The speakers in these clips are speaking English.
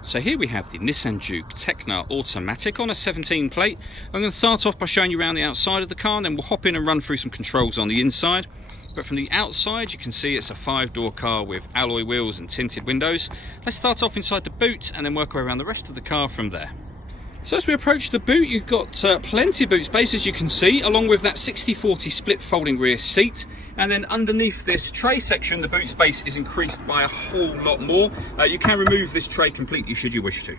So here we have the Nissan Juke Techna Automatic on a 17 plate. I'm going to start off by showing you around the outside of the car, and then we'll hop in and run through some controls on the inside. But from the outside you can see it's a 5-door car with alloy wheels and tinted windows. Let's start off inside the boot and then work our way around the rest of the car from there. So as we approach the boot, you've got plenty of boot space, as you can see, along with that 60/40 split folding rear seat. And then underneath this tray section, the boot space is increased by a whole lot more. You can remove this tray completely should you wish to.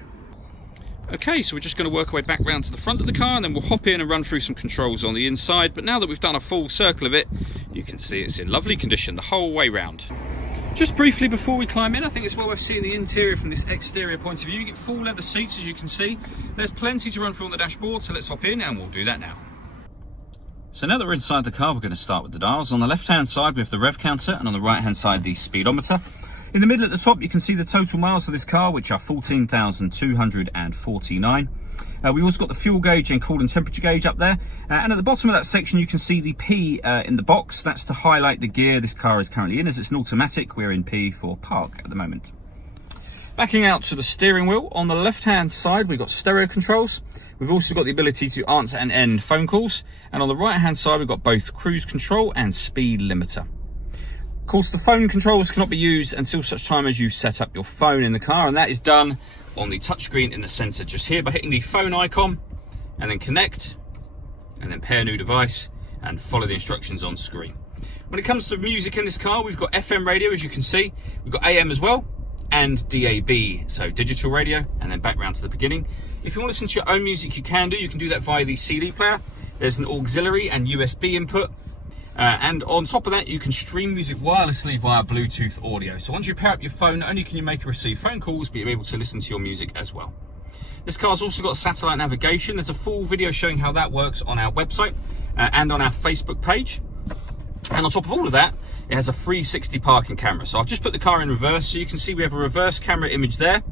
Okay, so we're just going to work our way back round to the front of the car, and then we'll hop in and run through some controls on the inside. But now that we've done a full circle of it, you can see it's in lovely condition the whole way round. Just briefly before we climb in, I think it's well worth seeing the interior from this exterior point of view. You get full leather seats, as you can see. There's plenty to run through on the dashboard, so let's hop in and we'll do that now. So now that we're inside the car, we're going to start with the dials. On the left-hand side, we have the rev counter, and on the right-hand side, the speedometer. In the middle at the top, you can see the total miles of this car, which are 14,249. We've also got the fuel gauge and coolant temperature gauge up there. And at the bottom of that section, you can see the P in the box. That's to highlight the gear this car is currently in. As it's an automatic, we're in P for park at the moment. Backing out to the steering wheel, on the left-hand side, we've got stereo controls. We've also got the ability to answer and end phone calls. And on the right-hand side, we've got both cruise control and speed limiter. Of course, the phone controls cannot be used until such time as you set up your phone in the car, and that is done on the touchscreen in the centre just here by hitting the phone icon, and then connect, and then pair new device, and follow the instructions on screen. When it comes to music in this car, we've got FM radio, as you can see. We've got AM as well, and DAB, so digital radio, and then back round to the beginning. If you want to listen to your own music, you can do that via the CD player. There's an auxiliary and USB input. And on top of that, you can stream music wirelessly via Bluetooth audio. So once you pair up your phone, not only can you make and receive phone calls, but you're able to listen to your music as well. This car's also got satellite navigation. There's a full video showing how that works on our website and on our Facebook page. And on top of all of that, it has a 360 parking camera. So I've just put the car in reverse, so you can see we have a reverse camera image there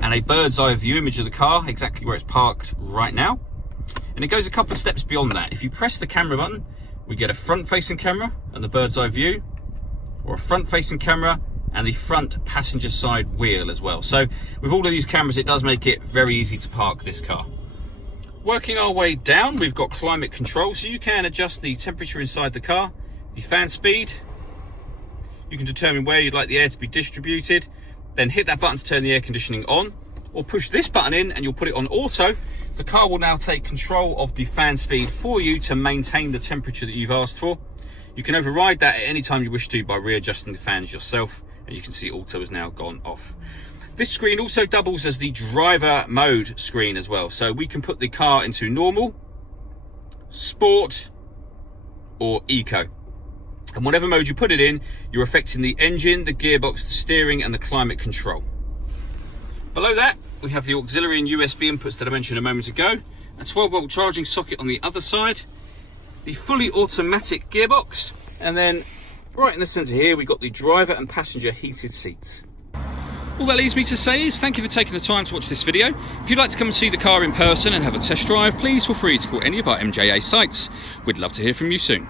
and a bird's eye view image of the car, exactly where it's parked right now. And it goes a couple of steps beyond that. If you press the camera button, we get a front-facing camera and the bird's eye view, or a front-facing camera and the front passenger side wheel as well. So with all of these cameras, it does make it very easy to park this car. Working our way down, we've got climate control, so you can adjust the temperature inside the car, the fan speed. You can determine where you'd like the air to be distributed, then hit that button to turn the air conditioning on, or push this button in and you'll put it on auto. The car will now take control of the fan speed for you to maintain the temperature that you've asked for. You can override that at any time you wish to by readjusting the fans yourself, and you can see auto has now gone off. This screen also doubles as the driver mode screen as well, so we can put the car into normal, sport, or eco. And whatever mode you put it in, you're affecting the engine, the gearbox, the steering, and the climate control. Below that, we have the auxiliary and USB inputs that I mentioned a moment ago, a 12-volt charging socket on the other side, the fully automatic gearbox, and then right in the centre here, we've got the driver and passenger heated seats. All that leaves me to say is thank you for taking the time to watch this video. If you'd like to come and see the car in person and have a test drive, please feel free to call any of our MJA sites. We'd love to hear from you soon.